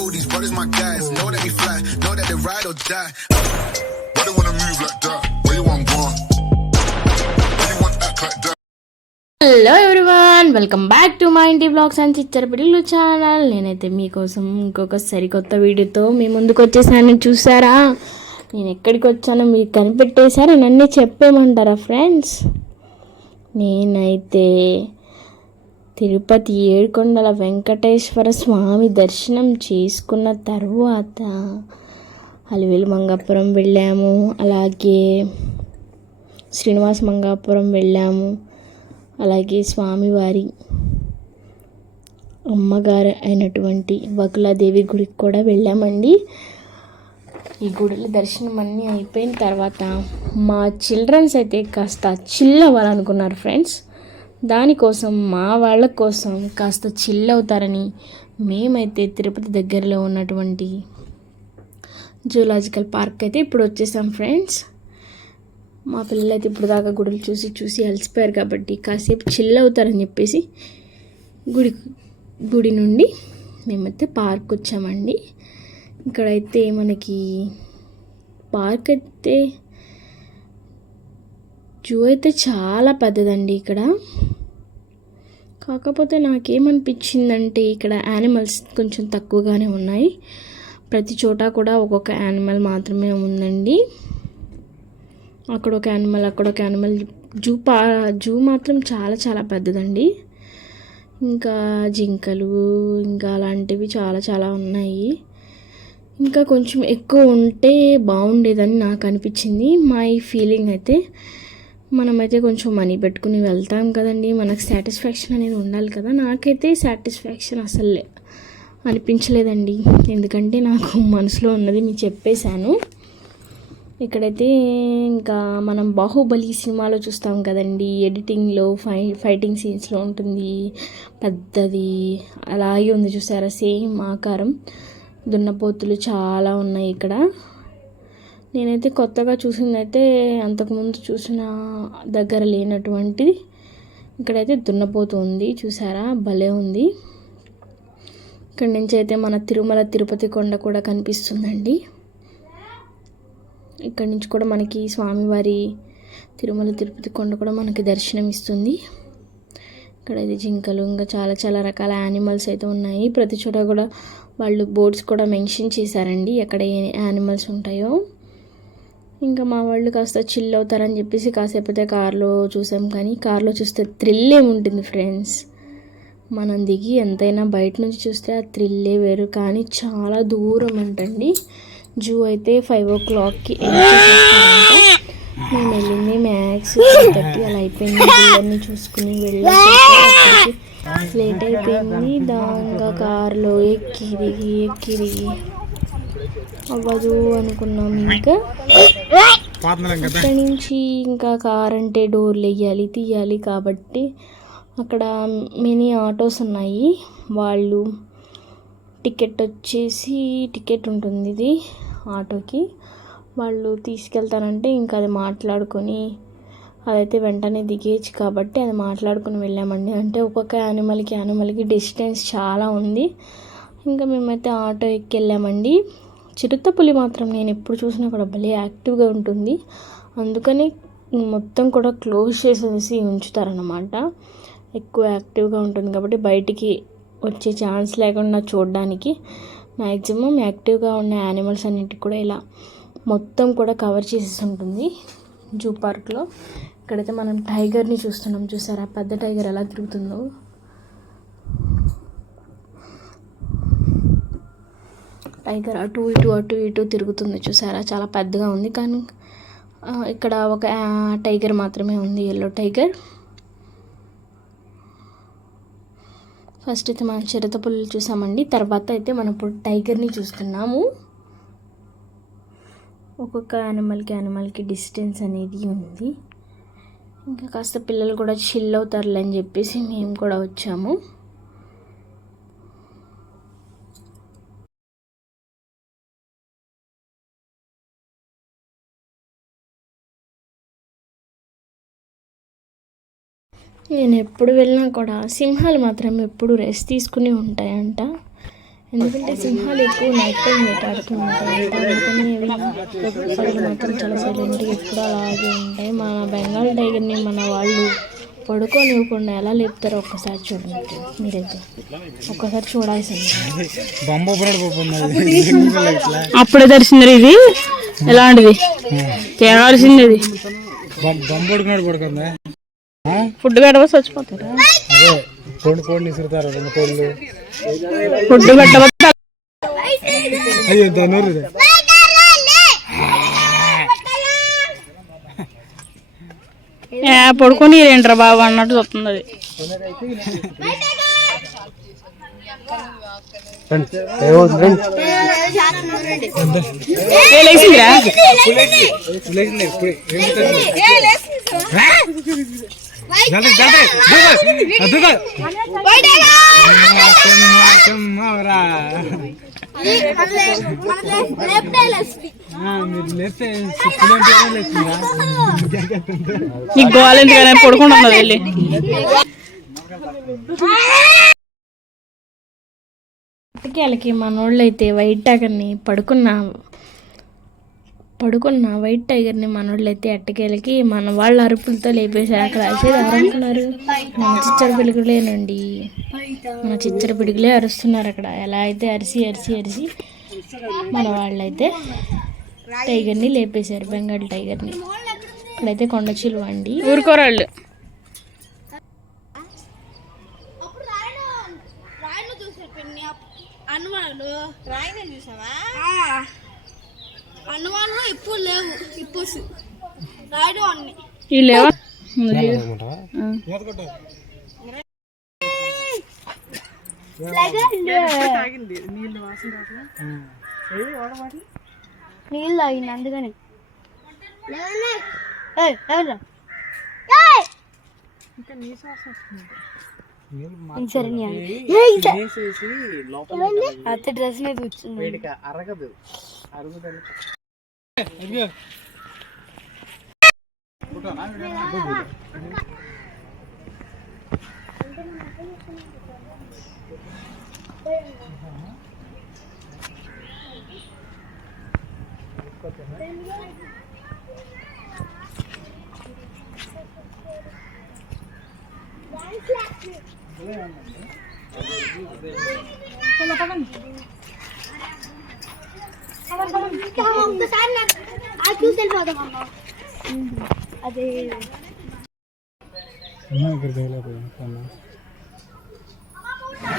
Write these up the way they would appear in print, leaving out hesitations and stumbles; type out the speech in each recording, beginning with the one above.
know these brothers my guys. Know that we fly, know that they ride or die. Why they wanna move like that? Where you want go? Why you want act like that? Hello everyone, welcome back to my ఇంటి blogs and చిచ్చరపిడిల్లు channel. నేనైతే మీకోసం ఇంకొక సరికొత్త వీడియోతో మీ ముందుకు వచ్చేసాను. చూసారా నేను ఎక్కడికి వచ్చానో మీకు కనిపెట్టేశారా? నన్ను చెప్పేమంటారా ఫ్రెండ్స్? నేనైతే తిరుపతి ఏడుకొండల వెంకటేశ్వర స్వామి దర్శనం చేసుకున్న తర్వాత అలివేలు మంగాపురం వెళ్ళాము, అలాగే శ్రీనివాస మంగాపురం వెళ్ళాము, అలాగే స్వామివారి అమ్మగారు అయినటువంటి వకులాదేవి గుడికి కూడా వెళ్ళామండి. ఈ గుడిలో దర్శనం అన్నీ అయిపోయిన తర్వాత మా చిల్డ్రన్స్ అయితే కాస్త చిల్ అవ్వాలనుకున్నారు ఫ్రెండ్స్. దానికోసం మా వాళ్ళ కోసం కాస్త చిల్ అవుతారని మేమైతే తిరుపతి దగ్గరలో ఉన్నటువంటి జూలాజికల్ పార్క్ అయితే ఇప్పుడు వచ్చేసాం ఫ్రెండ్స్. మా పిల్లలు అయితే ఇప్పుడు దాకా గుడులు చూసి అలసిపోయారు కాబట్టి కాసేపు చిల్ అవుతారని చెప్పేసి గుడి నుండి మేమైతే పార్క్ వచ్చామండి. ఇక్కడైతే మనకి పార్క్ అయితే జూ అయితే చాలా పెద్దదండి ఇక్కడ. కాకపోతే నాకేమనిపించిందంటే ఇక్కడ యానిమల్స్ కొంచెం తక్కువగానే ఉన్నాయి. ప్రతి చోట కూడా ఒక్కొక్క యానిమల్ మాత్రమే ఉందండి. అక్కడ ఒక యానిమల్, అక్కడ ఒక యానిమల్. జూ మాత్రం చాలా చాలా పెద్దదండి. ఇంకా జింకలు ఇంకా అలాంటివి చాలా చాలా ఉన్నాయి. ఇంకా కొంచెం ఎక్కువ ఉంటే బాగుండేదని నాకు అనిపించింది. మా ఈ ఫీలింగ్ అయితే మనమైతే కొంచెం మనీ పెట్టుకుని వెళ్తాం కదండి, మనకు సాటిస్ఫాక్షన్ అనేది ఉండాలి కదా. నాకైతే సాటిస్ఫాక్షన్ అసలు అనిపించలేదండి, ఎందుకంటే నాకు మనసులో ఉన్నది మీకు చెప్పేశాను. ఇక్కడైతే ఇంకా మనం బాహుబలి సినిమాలో చూస్తాం కదండి, ఎడిటింగ్లో ఫైటింగ్ సీన్స్లో ఉంటుంది పెద్దది, అలాగే ఉంది చూసారా సేమ్ ఆకారం. దున్నపోతులు చాలా ఉన్నాయి ఇక్కడ. నేనైతే కొత్తగా చూసిందైతే అంతకుముందు చూసిన దగ్గర లేనటువంటిది ఇక్కడైతే దున్నపోతు ఉంది చూసారా, భలే ఉంది. ఇక్కడి నుంచి అయితే మన తిరుమల తిరుపతి కొండ కూడా కనిపిస్తుందండి. ఇక్కడి నుంచి కూడా మనకి స్వామివారి తిరుమల తిరుపతి కొండ కూడా మనకి దర్శనం ఇస్తుంది. ఇక్కడైతే జింకలు ఇంకా చాలా చాలా రకాల యానిమల్స్ అయితే ఉన్నాయి. ప్రతి చోట కూడా వాళ్ళు బోర్డ్స్ కూడా మెన్షన్ చేశారండి ఎక్కడ ఏ యానిమల్స్ ఉంటాయో. ఇంకా మా వాళ్ళు కాస్త చిల్ అవుతారని చెప్పేసి కాసేపు అయితే కార్లో చూసాం. కానీ కార్లో చూస్తే థ్రిల్ ఏముంటుంది ఫ్రెండ్స్, మనం దిగి ఎంతైనా బయట నుంచి చూస్తే ఆ థ్రిల్లే వేరు. కానీ చాలా దూరం అంటండి. జూ అయితే 5 o'clockకి మేము వెళ్ళింది మ్యాక్స్ 3:30 అలా అయిపోయింది. పిల్లల్ని చూసుకుని వెళ్ళేసరికి లేట్ అయిపోయింది. దాంగా కారులో ఎక్కి దిగి అవ్వదు అనుకున్నాం. ఇంకా అక్కడి నుంచి ఇంకా కార్ అంటే డోర్లు వేయాలి తీయాలి కాబట్టి అక్కడ మినీ ఆటోస్ ఉన్నాయి. వాళ్ళు టికెట్ ఉంటుంది ఇది ఆటోకి, వాళ్ళు తీసుకెళ్తానంటే ఇంకా అది మాట్లాడుకొని అదైతే వెంటనే దిగేయచ్చు కాబట్టి అది మాట్లాడుకుని వెళ్ళామండి. అంటే ఒక్కొక్క యానిమల్కి డిస్టెన్స్ చాలా ఉంది. ఇంకా మేమైతే ఆటో ఎక్కి వెళ్ళామండి. చిరుతపులి మాత్రం నేను ఎప్పుడు చూసినా కూడా భలే యాక్టివ్గా ఉంటుంది, అందుకని మొత్తం కూడా క్లోజ్ చేసేసి ఉంచుతారన్నమాట. ఎక్కువ యాక్టివ్గా ఉంటుంది కాబట్టి బయటికి వచ్చే ఛాన్స్ లేకుండా చూడడానికి మ్యాక్సిమం యాక్టివ్గా ఉన్న యానిమల్స్ అన్నిటికి కూడా ఇలా మొత్తం కూడా కవర్ చేసేసి ఉంటుంది జూ పార్క్లో. ఇక్కడైతే మనం టైగర్ని చూస్తున్నాం చూసారా, పెద్ద టైగర్ ఎలా తిరుగుతుందో. టైగర్ అటు ఇటు తిరుగుతుంది చూసారా, చాలా పెద్దగా ఉంది. కానీ ఇక్కడ ఒక టైగర్ మాత్రమే ఉంది, ఎల్లో టైగర్. ఫస్ట్ అయితే మనం చిరుతపుల్లి చూసామండి, తర్వాత అయితే మనం ఇప్పుడు టైగర్ని చూస్తున్నాము. ఒక్కొక్క యానిమల్కి డిస్టెన్స్ అనేది ఉంది. ఇంకా కాస్త పిల్లలు కూడా చిల్ అవుతారులే అని చెప్పేసి మేము కూడా వచ్చాము. నేను ఎప్పుడు వెళ్ళినా కూడా సింహాలు మాత్రం ఎప్పుడు రెస్ట్ తీసుకుని ఉంటాయంట. ఎందుకంటే సింహాలు ఎక్కువ నైట్ టైం వేటాడుతూ ఉంటాయి, అందుకని అవి పగలు మాత్రం చాలా సైలెంట్గా ఎప్పుడు అలాగే ఉంటాయి. మన బెంగాల్ టైగర్ని మన వాళ్ళు పడుకోనివ్వకుండా ఎలా లేపుతారో ఒక్కసారి చూడండి. మీరైతే ఒక్కసారి చూడాల్సింది. అప్పుడే తెలిసింది ఇది ఎలాంటిది తేవాల్సింది. ఇది ఫుడ్ పెట్టబోతే చచ్చిపోతారా? ఫుడ్ పెట్టబోతే పడుకొని ఏంట్రా బాబు అన్నట్టు చూస్తుంది అది. నీకు గోవాలెందుకనే పడుకుంటున్నది వెళ్ళి. అట్టకేళ్ళకి మనోళ్ళు అయితే వైట్ టైగర్ని పడుకున్న వైట్ టైగర్ని మనోళ్ళు అయితే అట్టకేళ్ళకి మన వాళ్ళ అరుపులతో లేపేశారు. అక్కడ అరిసేది ఎవరనుకున్నారు? మన చిచ్చర పిడుగులేనండి. మన చిచ్చర పిడుగులే అరుస్తున్నారు అక్కడ. ఎలా అయితే అరిసి అరిసి అరిసి మన వాళ్ళైతే టైగర్ని లేపేశారు, బెంగాల్ టైగర్ని. ఇక్కడైతే కొండ చిలువ అండి, ఊరుకోరాళ్ళు. ఇప్పుడు లేవు, ఇప్పుడు రాయడం అన్ని లేవా. నీళ్ళు తాగింది అందుకని. అత్త డ్రెస్ మీద కూర్చుంది.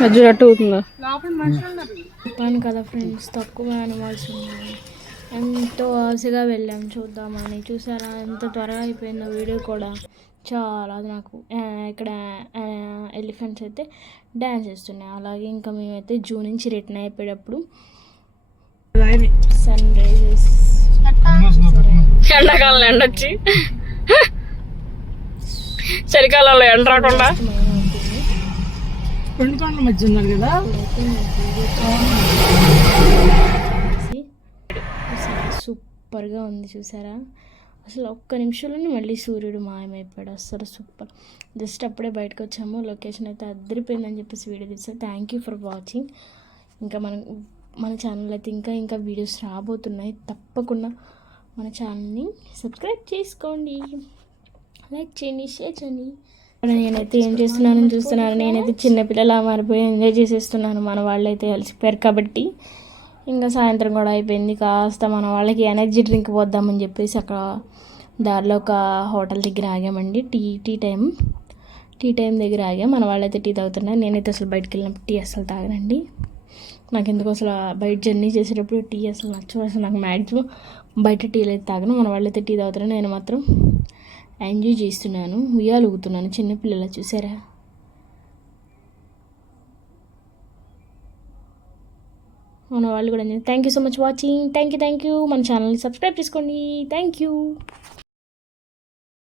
అదే అట్టు అవుతుందా చెప్పాను కదా ఫ్రెండ్స్, తక్కువ యానిమల్స్ ఉన్నాయి. ఎంతో ఆశగా వెళ్ళాం చూద్దామని. చూసారా ఎంత త్వరగా అయిపోయిందో వీడియో కూడా. చాలా నాకు ఇక్కడ ఎలిఫెంట్స్ అయితే డ్యాన్స్ చేస్తున్నాయి. అలాగే ఇంకా మేమైతే జూ నుంచి రిటర్న్ అయిపోయేటప్పుడు సన్ రైజెస్, ఎండాకాలంలో ఎండొచ్చి చలికాలంలో ఎండ రాకుండా మధ్య ఉన్నారు కదా. సూపర్గా ఉంది చూసారా. అసలు ఒక్క నిమిషంలోనే మళ్ళీ సూర్యుడు మాయమైపోయాడు. అసలు సూపర్. జస్ట్ అప్పుడే బయటకు వచ్చాము. లొకేషన్ అయితే అదిరిపోయిందని చెప్పేసి వీడియో తీసాను. Thank you for watching. ఇంకా మన ఛానల్ అయితే ఇంకా వీడియోస్ రాబోతున్నాయి. తప్పకుండా మన ఛానల్ని సబ్స్క్రైబ్ చేసుకోండి, లైక్ చేయండి, షేర్ చేయండి. నేనైతే ఏం చేస్తున్నానని చూస్తున్నాను. నేనైతే చిన్నపిల్లలా మారిపోయి ఎంజాయ్ చేసేస్తున్నాను. మన వాళ్ళు అయితే అలసిపోయారు కాబట్టి. ఇంకా సాయంత్రం కూడా అయిపోయింది. కాస్త మన వాళ్ళకి ఎనర్జీ డ్రింక్ పోద్దామని చెప్పేసి అక్కడ దారిలో ఒక హోటల్ దగ్గర ఆగామండి. టీ టైం దగ్గర ఆగా. మన వాళ్ళైతే టీ తాగుతున్నారు. నేనైతే అసలు బయటకు వెళ్ళినప్పుడు టీ అసలు తాగనండి. నాకు ఎందుకు అసలు బయట జర్నీ చేసేటప్పుడు టీ అసలు నచ్చదు. అసలు నాకు మ్యాక్సిమం బయట టీలు అయితే తాగను. మన వాళ్ళైతే టీ తాగుతున్నారు. నేను మాత్రం ఎంజాయ్ చేస్తున్నాను, ఉయ్యాలు ఊగుతున్నాను. చిన్నపిల్లల చూసారా. మన వాళ్ళు కూడా thank you so much watching. Thank you. మన ఛానల్ని సబ్స్క్రైబ్ చేసుకోండి. Thank you.